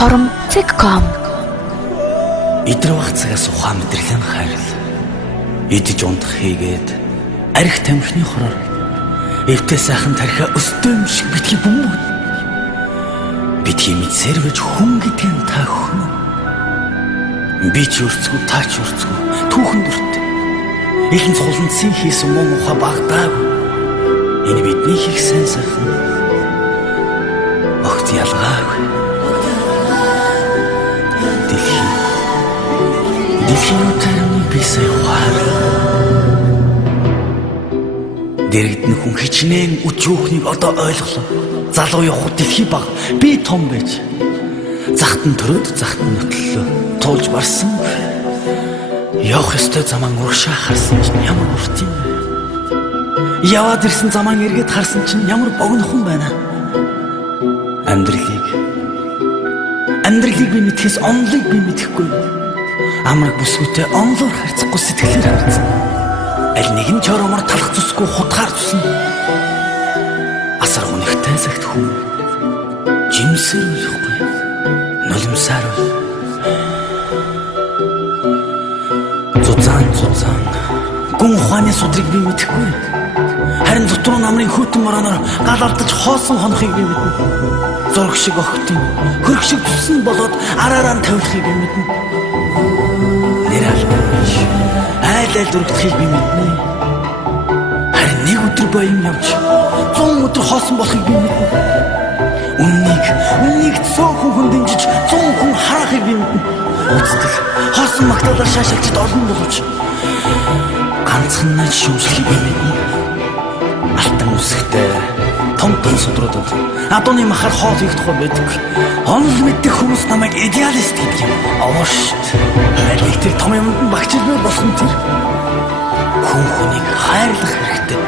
Horom.com Идрэг багцаагаас ухаан мэдрэлийн хайрл идэж унтах хийгээд арх тамхины хороор эвтэй сайхан тархиа өстэй юм шиг битгий бөмбөг битгий мэдсэрвэж хүн гэдгийг та хүн би ч өрцгөө та ч өрцгөө түүхэн дүртэй ихэнх хуланцын хийсэн мөн ухаа багтааг энэ бидний хийх сайн сайхан огт ялгаагүй дэлхийн утаарны бисай ухаар дэрэгдэн хүн хичнээн өчөөхнийг одоо ойлголоо залуу явах дэлхий баг би том байж захтан төрөд захтан нөтлөө туулж барсан явах ёстой замаа урагшаа харсан чинь ямар урт юм бэ яваад ирсэн замаа эргээд харсан чинь ямар богинохон байна амьдралыг би мэдхээс онлыг би мэдэхгүй амраг бүсгүйтэй онлоор харьцахгүй сэтгэлээр харьцсан аль нэг нь чоромор талах зүсгүй хутгаар тусна асар хүнэгтэй цагт хүн жимсэр болохгүй нулимсаар зузаан гүн ухааны судрыг би мэдэхгүй харин дотор намрын хөтөн морооноор гал алдаж хоосон хонохыг би мэднэ зураг шиг огтын хөрх шиг туссан болоод араараа тавилахыг би мэднэ нэр албач айл дүргдхийг би мэднэ харин нэг өдөр боём явж 100 өдөр хоосон болохыг би мэднэ үннийг цөөхөн хүн дэмжиж 100 хүн хараахыг би мэднэ үцтэл хоосон магтаалаар шаашаалчд олон боловч ганцхан наж шүүмжлэхийг би мэднэ алтан үсгтэй том судруудад адууны махаар хоол хийх тухай байдаг онол мэддэг хүмүүс намайг идеалист гэдэг юм овоошт алиг тэр том юмд багчилбэр болох нь тэр хүн хүнийг хайрлах хэрэгтэй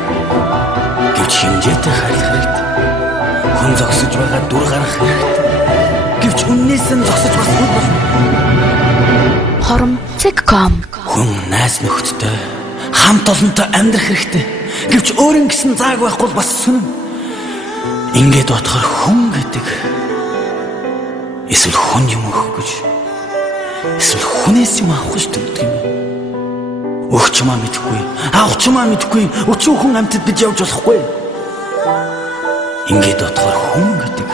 гэвч хэмжээтэй хайрлах хэрэгтэй хүн зогсож байгаа дүр гарах хэрэгтэй гэвч үннээс нь зогсож болохгүй болно Horom.com хүн найз нөхдөдтэй хамт олонтой амьдрах хэрэгтэй гэвч өөрийн гэсэн зааг байхгүй бас сүнэн ингээд бодохоор хүн гэдэг эсвэл хүн юм өгөх гэж эсвэл хүнээс юм авах гэж тэгдэг юм өгч юмаа мэдхгүй авах юмаа мэдхгүй өчүүхэн амьтад бид явж болохгүй ингээд бодохоор хүн гэдэг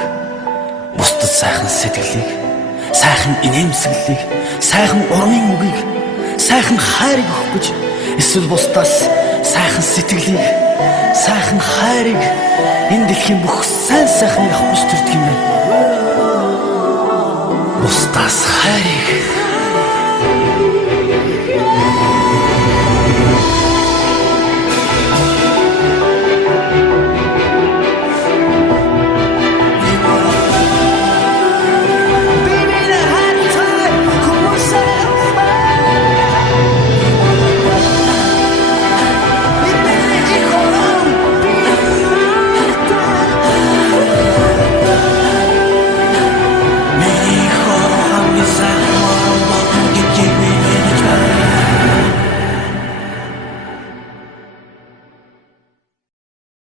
бусдад сайхан сэтгэлийг сайхан инээмсэглэлийг сайхан урмын үгийг сайхан хайрыг өгөх гэж эсвэл бусдаас сайхан сэтгэлийг сайхан хайрыг энэ дэлхийн бүх сайхныг авах гэж төрдөг юм байна бусдаас хайрыг